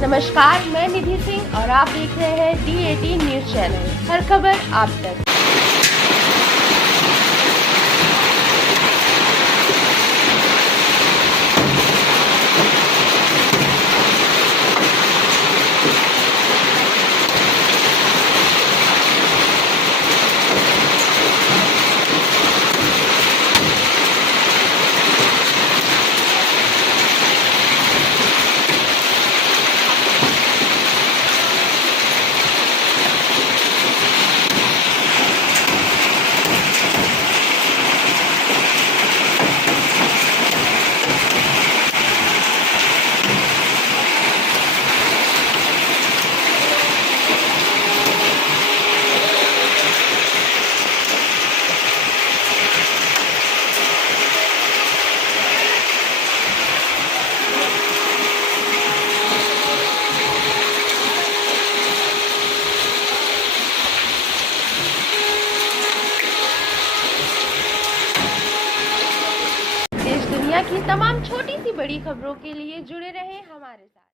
नमस्कार, मैं निधि सिंह और आप देख रहे हैं D18 न्यूज चैनल। हर खबर आप तक। देश दुनिया की तमाम छोटी सी बड़ी खबरों के लिए जुड़े रहें हमारे साथ।